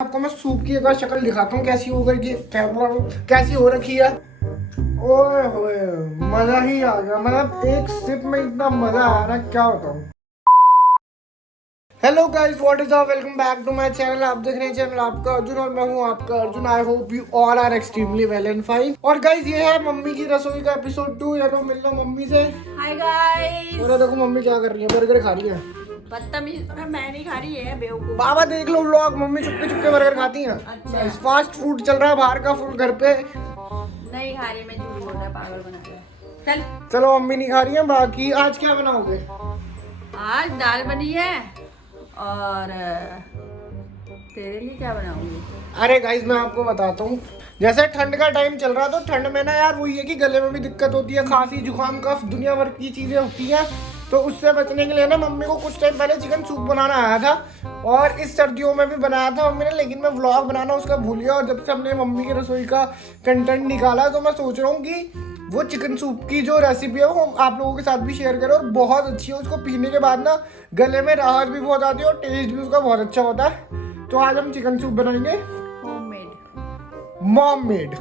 आपको मैं सूप की एक बार शक्ल दिखाता हूँ कैसी हो गई, कैसी हो रखी है। ओए होए मजा ही आ गया, मतलब एक सिप में इतना मजा आ रहा है क्या बताऊँ। Hello guys, what is up, welcome back to my channel. आप देख रहे हैं चैनल आपका अर्जुन और मैं हूँ आपका Arjun. I hope you all are extremely well and fine. और गाइस ये है मम्मी की रसोई का एपिसोड 2। या तो मिल लो मम्मी से। Hi guys. और देखो मम्मी क्या कर रही है, बर्गर खा रही है। बदतमीज, मैं नहीं खा रही है बेवकूफ। बाबा देख लो vlog, mummy Chupke Chupke burger खाती हैं। अच्छा। फास्ट फूड चल रहा है बाहर का फुल घर पे। नहीं खा रही, मैं झूठ बोल रहा है, पागल बना रहा है। चल चलो मम्मी नहीं खा रही है। बाकी आज क्या बनाओगे? आज दाल बनी है और तेरे लिए क्या बनाऊंगी? अरे गाइस मैं आपको बताता हूँ, जैसे ठंड का टाइम चल रहा, तो ठंड में ना यार वही है कि गले में भी दिक्कत होती है, खांसी जुकाम कफ दुनिया भर की चीजें होती हैं। तो उससे बचने के लिए ना मम्मी को कुछ टाइम पहले चिकन सूप बनाना आया था, और इस सर्दियों में भी बनाया था मम्मी ने, लेकिन मैं व्लॉग बनाना उसका भूल गया। और जब से हमने मम्मी की रसोई का कंटेंट निकाला तो मैं सोच रहा हूँ कि वो चिकन सूप की जो रेसिपी है वो आप लोगों के साथ भी शेयर करें। और बहुत अच्छी है, उसको पीने के बाद ना गले में राहत भी बहुत आती है और टेस्ट भी उसका बहुत अच्छा होता है। तो आज हम चिकन सूप बनाएंगे होममेड, मॉम मेड।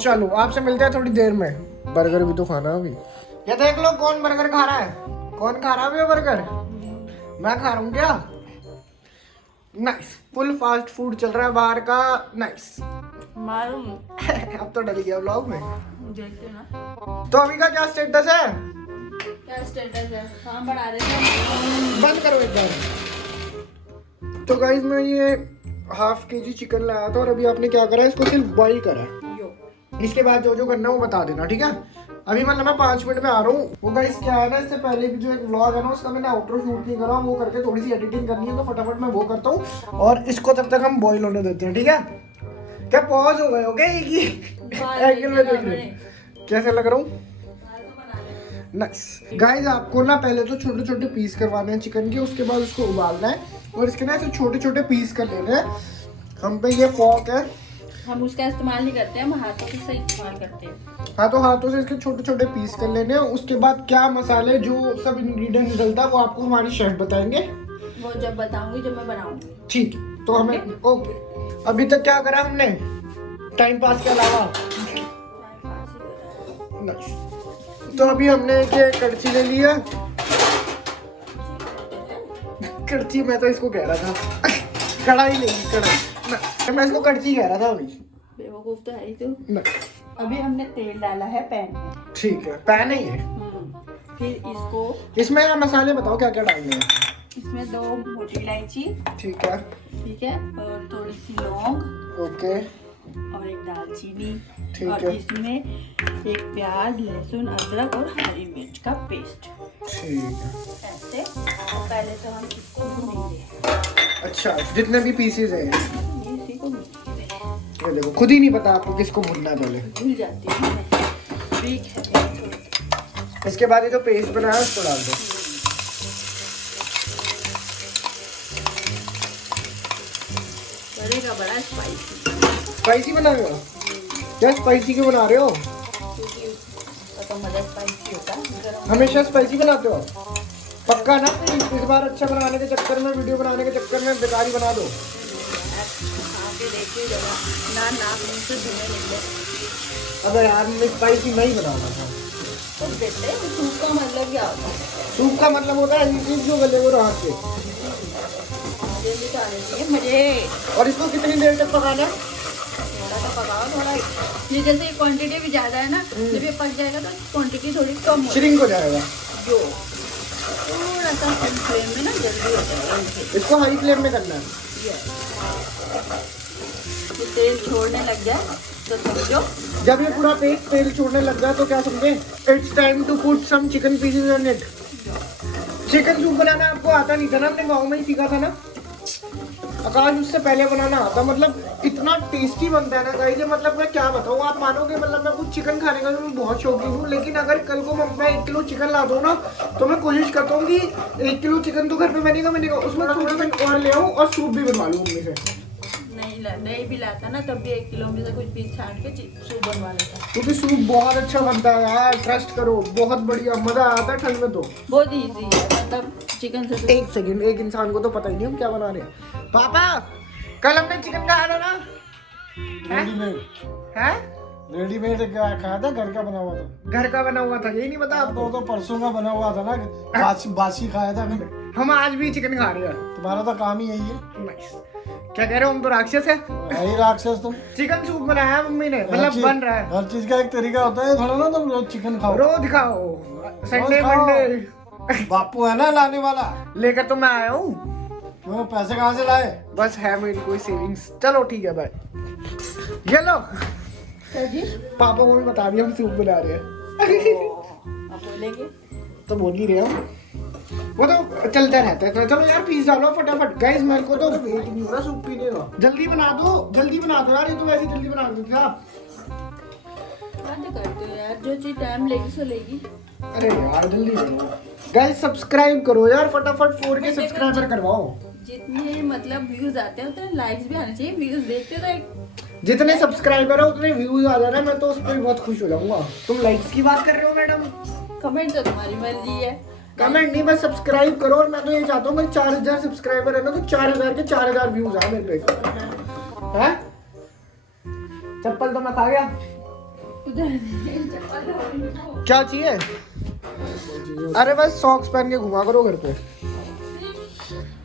चलो आपसे मिलते हैं थोड़ी देर में। बर्गर भी तो खाना है अभी। ये देख लो कौन बर्गर खा रहा है, कौन खा रहा है ये बर्गर? मैं खा रहा हूँ क्या? नाइस, फुल फास्ट फूड चल रहा है बाहर का। नाइस। मालूम। अब तो डल गया व्लॉग में। देखते ना तो अभी का क्या स्टेटस है? क्या स्टेटस है, काम बढ़ा रहे हैं। बंद करो एक बार। तो गाइस मैं ये हाफ केजी चिकन लाया था, और अभी आपने क्या करा है, इसको सिर्फ बॉईल करा है। यो इसके बाद जो जो करना है वो बता देना, ठीक है? अभी मतलब मैं 5 मिनट में आ रहा हूँ। वो गाइस क्या है ना, इससे पहले भी जो एक व्लॉग है ना उसका मैंने आउटरो शूट नहीं करा, वो करके थोड़ी सी एडिटिंग करनी है, तो फटाफट मैं वो करता हूँ और इसको तब तक हम बॉईल होने देते हैं, ठीक है? क्या पॉज हो गए हो क्या एक ही एंगल में देख रहे हो? कैसे लग रहा हूँ? नाइस गाइस, आपको ना पहले तो छोटे छोटे पीस करवाने हैं चिकन के, उसके बाद उसको उबालना है और इसके ना ऐसे छोटे छोटे पीस कर लेने हैं। हम पे ये फॉक है, हम उसका इस्तेमाल नहीं करते, हम हाथों से सही इस्तेमाल करते हैं। हाँ तो हाथों से इसके छोटे छोटे पीस कर लेने हैं। उसके बाद क्या मसाले जो सब इंग्रेडिएंट्स डलता है वो आपको हमारी शेफ बताएंगे। वो जब बताऊंगी, जब मैं बनाऊंगी। ठीक, तो हमें ओके। अभी तक क्या करा हमने टाइम पास के अलावा? नाइस। तो अभी हमने एक कड़छी ले लिया। कड़छी मैं तो इसको कह रहा था कढ़ाई लेगी, कढ़ाई। मैं इसको कड़छी कह रहा था अभी। बेवकूफ तो है ही तू। नहीं। अभी हमने तेल डाला है पैन में। ठीक है, पैन ही है। फिर इसको, इसमें यार मसाले बताओ क्या क्या डालने हैं। इसमें 2 मोटी इलायची, ठीक है। ठीक है, और थोड़ी सी लौंग ओके। और एक दालचीनी, ठीक और है। इसमें एक प्याज, लहसुन, अदरक और हरी मिर्च का पेस्ट। ठीक है। ऐसे पहले तो हम इसको भूनेंगे। अच्छा, जितने भी पीसेज हैं ये इसी को भूनेंगे। ये देखो, खुद ही नहीं पता आपको किसको भूनना है पहले। भूल जाती है मैं। ठीक है, इसके बाद ये जो पेस्ट बनाया है उसको डाल दो। करेगा बड़ा स्पाइसी, स्पाइसी बना रहे हो? क्या स्पाइसी क्यों बना रहे हो? क्योंकि उसका तो मज़ा स्पाइसी होता है। गरम हमेशा स्पाइसी बनाते हो? पक्का ना? इस बार अच्छा बनाने के चक्कर में, वीडियो बनाने के चक्कर में बेकारी बना दो। आके देखिए जरा, ना नाक मुंह से धुएं निकले। अगर यार मैं स्पाइसी नहीं बनाना था तो देते हैं। सूप का मतलब क्या होता है? सूप का मतलब होता है ऐसी चीज जो गले को राहत दे। मुझे भी खाने चाहिए मुझे। और इसको कितनी देर तक पकाना है? थोड़ा सा पकाओ, थोड़ा। ये जैसे क्वांटिटी भी ज़्यादा है ना, जब ये पक जाएगा तो क्वांटिटी थोड़ी कम हो श्रिंक हो जाएगा। जो थोड़ा सा कम फ्लेम में ना जल्दी हो जाएगा। इसको हाई फ्लेम में करना है। ये तेल छोड़ने लग जाए तो समझो। जब ये पूरा पेस्ट तेल छोड़ने लग जाए तो क्या समझे? It's time to put some chicken pieces on it. Chicken soup बनाना आपको आता नहीं था ना? अपने गांव में ही सीखा था ना? आकाश उससे पहले बनाना आता, मतलब इतना टेस्टी बनता है ना गाइस। मतलब मैं क्या बताऊँ, आप मानोगे, मतलब मैं कुछ चिकन खाने का तो मैं बहुत शौकीन हूँ, लेकिन अगर कल को मैं 1 किलो चिकन ला दूँ ना, तो मैं कोशिश करता हूँ कि 1 किलो चिकन तो घर पे बनेगा, उसमें थोड़ा चिकन और ले आऊँ और सूप भी बनवा लूँ मम्मी से। नहीं भी लाता ना, तब भी 1 किलो में से कुछ पीस छाट के सूप बनवा लेता। क्योंकि सूप बहुत अच्छा बनता है यार, ट्रस्ट करो, बहुत बढ़िया, मजा आता है ठंड में तो। बहुत इजी है, मतलब चिकन से। एक सेकंड, एक इंसान को तो पता ही नहीं हम क्या बना रहे हैं। पापा कल हमने चिकन खाया था ना? रेडीमेड है? रेडीमेड खाया था, घर का बना हुआ था। घर का बना हुआ था, यही नहीं पता आपको? तो परसों का बना हुआ था ना, बासी खाया था मैंने। हम आज भी चिकन खा रहे हैं। तुम्हारा तो काम ही यही है। Nice. क्या कह रहे हो, हम तो राक्षस है? यही राक्षस तुम। चिकन सूप बनाया है मम्मी ने, मतलब बन रहा है। हर चीज का एक तरीका होता है, थोड़ा ना तुम रोज चिकन खाओ। रोज खाओ, संडे खाओ। मंडे। बापू है ना लाने वाला। लेकर तो मैं आया हूँ। क्यों, पैसे कहाँ से लाए? बस है मेरी कोई सेविंग्स। चलो ठीक है भाई, ये लो जी पापा को भी बता दिया हम सूप बना रहे हैं। आप बोलेंगे तो बोल ही रहे हो, वो तो चलता रहता है। तो चलो यार पीस डालो फटाफट। गाइस मेरे को तो वेट नहीं हो रहा सूप पीने का। जल्दी बना दो यार, ये तो वैसे जल्दी बना दो आप। बातें करते हो यार, जो चीज टाइम लेगी सो लेगी। अरे यार जल्दी करो गाइस, सब्सक्राइब करो यार फटाफट, 4K सब्सक्राइबर करवाओ। जितने मतलब व्यूज आते हैं उतने लाइक्स भी आने चाहिए। व्यूज देखते तो एक जितने सब्सक्राइबर है उतने व्यूज आ जाना, मैं तो उस पर बहुत खुश हो जाऊंगा। तुम लाइक्स की बात कर रहे हो मैडम? कमेंट तो तुम्हारी मर्जी है। कमेंट नहीं, बस सब्सक्राइब करो। और मैं तो ये चाहता हूँ 4000 सब्सक्राइबर है ना, तो 4000 के 4000 व्यूज आ मेरे पे। हैं? चप्पल तो मैं खा गया। क्या चाहिए? अरे बस सॉक्स पहन के घुमा करो घर पे।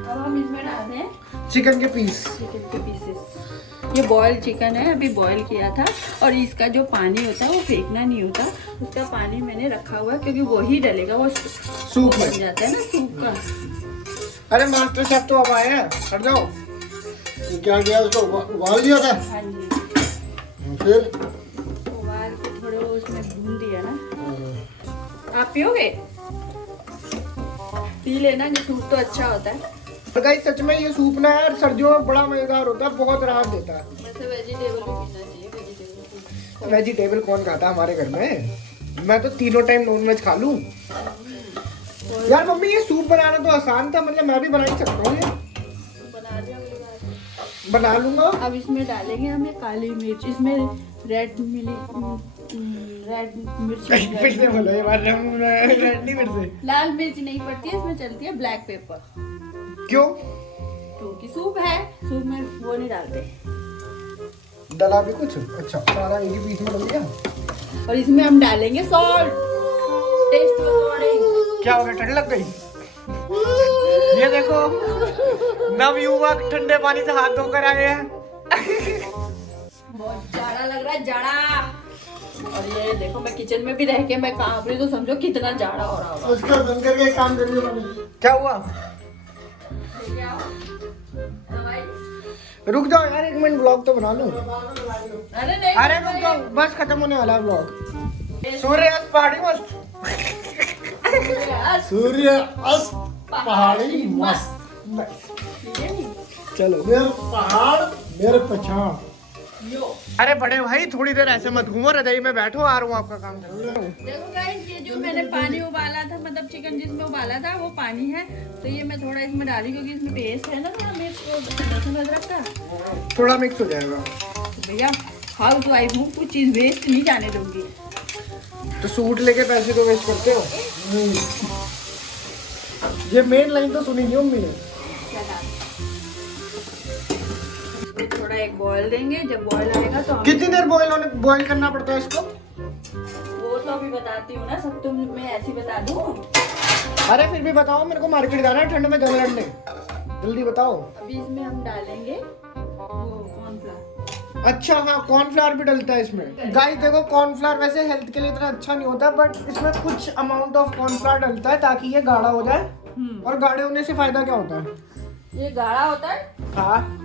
अब हम इसमें डाल रहे हैं चिकन के पीस। चिकन के पीसेस। ये बॉयल चिकन है, अभी बॉयल किया था। और इसका जो पानी होता है वो फेंकना नहीं होता, उसका पानी मैंने रखा हुआ है क्योंकि वही डलेगा, वो सूप बन में जाता है ना सूप का। अरे मास्टर शेफ तो अब आए हैं, हट जाओ। क्या किया, उसको उबाल दिया था? हाँ जी, फिर उबाल के थोड़े वो उसमें भून दिया ना। आप पियोगे? पी लेना, ये सूप तो अच्छा होता है। तो गाइस सच में ये सूप ना यार सर्दियों में बड़ा मजेदार होता है, बहुत राहत देता है। वैसे वेजिटेबल भी पीना चाहिए, वेजिटेबल सूप। वेजिटेबल कौन खाता है हमारे घर में? मैं तो तीनों टाइम नॉनवेज खा लूं। यार मम्मी ये सूप बनाना तो आसान था, मतलब मैं भी बना ही सकता हूँ ये। बना दिया अगली बार। बना लूंगा। अब इसमें डालेंगे हमें काली मिर्च, इसमें रेड फिर से बोलो ये बात, रेड नहीं फिर से। लाल मिर्च नहीं पड़ती है इसमें, चलती है ब्लैक पेपर। क्यों? क्योंकि सूप है, सूप में वो नहीं डालते। डला भी कुछ? अच्छा, सारा एक ही पीस में डल गया। और इसमें हम डालेंगे सॉल्ट, टेस्ट अकॉर्डिंग। क्या हो गया, ठंड लग गई? ये देखो नवयुवक ठंडे पानी से हाथ धोकर आए हैं। बहुत जाड़ा लग रहा है, जाड़ा। और ये देखो मैं किचन में भी रह के मैं कांप रही, तो समझो कितना जाड़ा हो रहा होगा। उसका बंद करके एक काम करिए वाले। क्या हुआ? लेके आओ दवाई। रुक जाओ यार, 1 मिनट ब्लॉग तो बना लूं। अरे नहीं, अरे रुक जाओ, बस खत्म होने वाला है ब्लॉग। सूर्यास्त पहाड़ी मस्त। सूर्य अस्त पहाड़ी मस्त। ठीक है नी? चलो मेरे पहाड़ मेरे पछाड़। यो अरे बड़े भाई थोड़ी देर ऐसे मत घूमो, रजाई में बैठो, आ रहा हूँ आपका काम कर। देखो गाइस, ये जो मैंने पानी उबाला था, मतलब चिकन जिसमें उबाला था वो पानी है, तो ये मैं थोड़ा इसमें डाली क्योंकि इसमें पेस्ट है ना थोड़ा मिर्च और लहसुन अदरक का। थोड़ा मिक्स हो जाएगा। तो भैया हाउस वाइफ हूँ, कुछ चीज़ वेस्ट नहीं जाने दूंगी। तो सूट लेके पैसे तो वेस्ट करते हो। ये मेन लाइन तो सुनी नहीं मम्मी ने। क्या डाल, इसको थोड़ा एक बॉईल देंगे, जब बॉईल आएगा तो हम कितनी देर बॉईल करना पड़ता है इसको? वो तो अभी बताती हूँ ना, सब तुम मैं ऐसी बता दूँ। अरे फिर भी बताओ, मेरे को मार्केट जाना है ठंड में जंग लड़ने, जल्दी बताओ। अभी इसमें हम डालेंगे वो कॉर्नफ्लावर। अच्छा हाँ, कॉर्नफ्लावर भी डलता है इसमें। गाइस देखो, कॉर्नफ्लावर वैसे हेल्थ के लिए इतना अच्छा नहीं होता, बट इसमें कुछ अमाउंट ऑफ कॉर्नफ्लावर डलता है ताकि ये गाढ़ा हो जाए। और गाढ़े होने से फायदा क्या होता है? ये गाढ़ा होता है, हाँ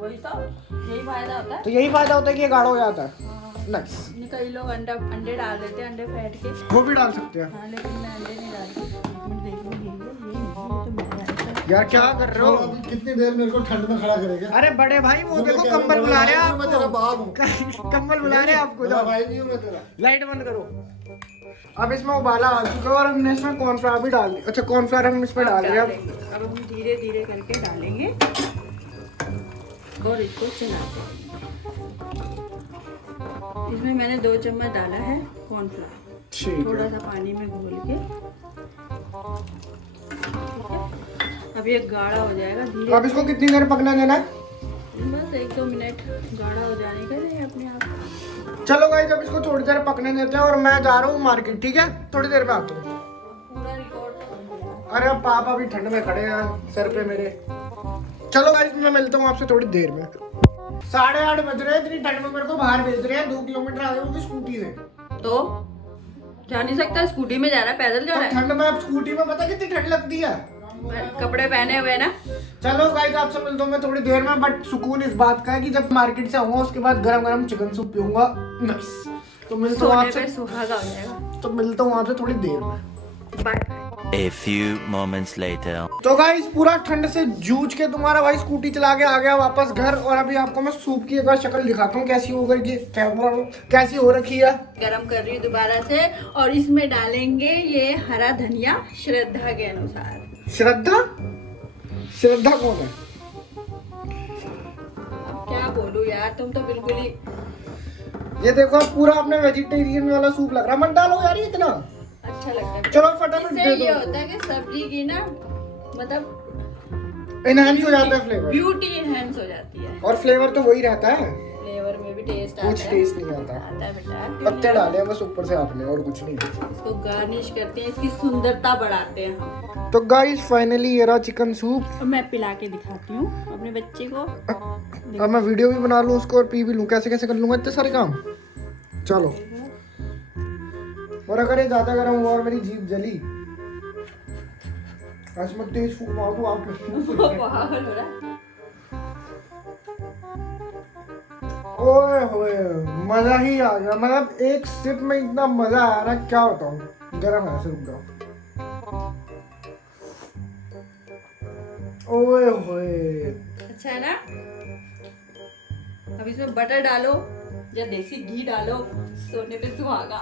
वही तो यही फायदा होता है। तो यही फायदा होता है कि ये गाढ़ा हो जाता है। नाइस। कई लोग अंडे डाल देते हैं, अंडे फेंट के। वो भी डाल सकते हैं। हाँ, लेकिन मैं अंडे नहीं डालती। एक मिनट देख लो, ये तो मेरा है। यार क्या कर रहे हो? अभी कितनी देर मेरे को ठंड में खड़ा करेगा? अरे बड़े भाई वो देखो कंबल बुला रहे हैं आपको। मैं तेरा बाप हूँ। कंबल बुला रहे हैं आपको। तेरा भाई नहीं हूँ मैं तेरा। लाइट बंद करो। अब इसमें उबाला आ चुका है और हमने इसमें कॉर्नफ्लावर भी डाल दिया। अच्छा कॉर्नफ्लावर हम इसमें डाल दिया। अब हम धीरे धीरे करके डालेंगे और इसको चलाते हैं। इसमें मैंने 2 चम्मच डाला है कॉर्नफ्लावर, ठीक थोड़ा है। सा पानी में घोल के। ठीक है, अब ये गाढ़ा हो जाएगा धीरे। अब इसको कितनी देर पकने देना है? बस 1-2 मिनट गाढ़ा हो जाने के लिए अपने आप। चलो गाइस अब इसको थोड़ी देर पकने देते हैं और मैं जा रहा हूँ मार्केट, ठीक है? थोड़ी देर में आता हूँ। पूरा रिकॉर्ड तो बन गया। अरे अब पापा भी ठंड में खड़े हैं सर पे मेरे। चलो गाइस मैं मिलता हूँ आपसे थोड़ी देर में। 8:30 बज रहे हैं, इतनी ठंड में मेरे को बाहर भेज रहे हैं 2 किलोमीटर आगे वो भी स्कूटी से। तो जा नहीं सकता, स्कूटी में जा रहा है, पैदल जा तो रहा है। ठंड में अब स्कूटी में पता कितनी ठंड लगती है। कपड़े पहने हुए ना। चलो गाइस आपसे मिलता हूँ मैं थोड़ी देर में, बट सुकून इस बात का है कि जब मार्केट से आऊंगा उसके बाद गरम गरम चिकन सूप पीऊंगा। नाइस। तो मिलता हूँ सोने आपसे, पे सुहागा हो जाएगा। तो मिलता हूँ आपसे थोड़ी देर में। Bye. A few moments later. तो गाइस पूरा ठंड से जूझ के तुम्हारा भाई स्कूटी चला के आ गया वापस घर, और अभी आपको मैं सूप की एक बार शक्ल दिखाता हूँ कैसी हो गई, कैमरा कैसी हो रखी है। गरम कर रही हूँ दोबारा से, और इसमें डालेंगे ये हरा धनिया श्रद्धा के अनुसार। श्रद्धा? श्रद्धा कौन है? अब क्या बोलूं यार, तुम तो बिल्कुल ही। ये देखो पूरा अपने वेजिटेरियन वाला सूप लग रहा है। मत डालो यार ये इतना। अच्छा लगता है। चलो फटाफट इससे दे ये दो। होता है कि सब्जी की ना मतलब एनहांस हो जाता है फ्लेवर, ब्यूटी एनहांस हो जाती है। और फ्लेवर तो वही रहता है, फ्लेवर में भी टेस्ट आता है। कुछ टेस्ट नहीं आता। आता है बेटा। पत्ते डाले हैं बस ऊपर से आपने, और कुछ नहीं। इसको गार्निश करते हैं, इसकी सुंदरता बढ़ाते हैं हम। तो गाइस फाइनली ये रहा चिकन सूप। अब मैं पिला के दिखाती हूँ अपने बच्चे को। अब मैं वीडियो भी बना लूँ उसको और पी भी लूँ, कैसे कैसे कर लूँगा इतने सारे काम। चलो, और अगर ये ज्यादा गर्म हुआ और मेरी जीभ जली, ऐसे मत तेज फूक मार दूँ आप। पागल हो रहा है। ओए होए मजा ही आ गया, मतलब एक सिप में इतना मजा आया ना, क्या बताऊं। गरम है, रुक जाओ। ओए होए अच्छा है ना। अब इसमें बटर डालो या देसी घी डालो, सोने पे सुहागा।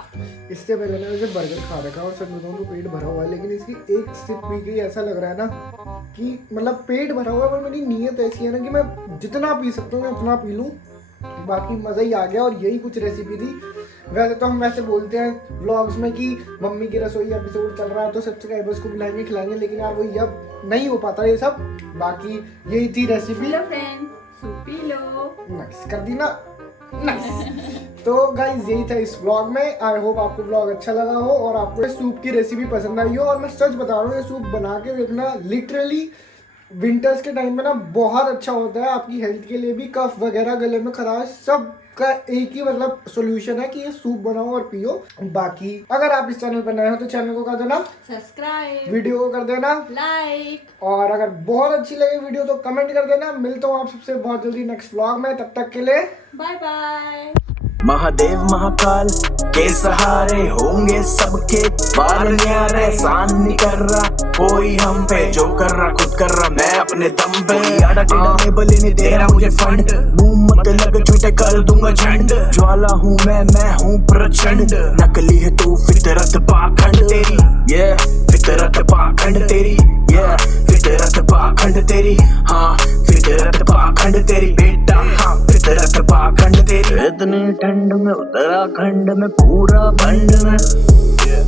इससे पहले मैंने वैसे बर्गर खा रखा और सच बताऊं तो पेट भरा हुआ है, लेकिन इसकी एक सिप पी के ऐसा लग रहा है ना कि मतलब पेट भरा हुआ है, पर मेरी नीयत ऐसी है ना कि मैं जितना पी सकता हूँ मैं उतना पी लूँ। बाकी मज़ा ही आ गया, और यही कुछ रेसिपी थी। वैसे तो हम वैसे बोलते हैं व्लॉग्स में कि मम्मी की रसोई एपिसोड चल रहा है तो सब्सक्राइबर्स को बुलाएंगे खिलाएंगे, लेकिन यार वही अब नहीं हो पाता ये सब। बाकी यही थी रेसिपी। हेलो फ्रेंड्स, सूप पी लो। नाइस कर दी ना, नाइस। तो गाइज यही था इस व्लॉग में। आई होप आपको व्लॉग अच्छा लगा हो और आपको इस सूप की रेसिपी पसंद आई हो। और मैं सच बता रहा हूँ ये सूप बना के देखना, लिटरली विंटर्स के टाइम में ना बहुत अच्छा होता है आपकी हेल्थ के लिए भी। कफ वगैरह, गले में खराश, सब का एक ही मतलब सोल्यूशन है कि ये सूप बनाओ और पियो। बाकी अगर आप इस चैनल पर नए हो तो चैनल को कर देना सब्सक्राइब, वीडियो को कर देना लाइक, और अगर बहुत अच्छी लगे वीडियो तो कमेंट कर देना। मिलता हूँ आप सबसे बहुत जल्दी नेक्स्ट व्लॉग में, तब तक के लिए बाय बाय। महादेव महाकाल के सहारे होंगे सबके बार न्यारे। एहसान नहीं कर रहा कोई हम पे, जो कर रहा खुद कर रहा मैं अपने दम पे। आड़ा टेढ़ा लेबल नहीं दे रहा मुझे फंड, मुंह मत लग झूठे कर दूंगा झंड। ज्वाला हूँ मैं हूँ प्रचंड, नकली है तू फितरत पाखंड तेरी। ये फितरत पाखंड तेरी, ये फितरत पाखंड तेरी। हाँ फितरत पाखंड तेरी बेटा, हाँ फितरत पाखंड तेरी। इतनी ठंड में उत्तराखंड में पूरा बंड में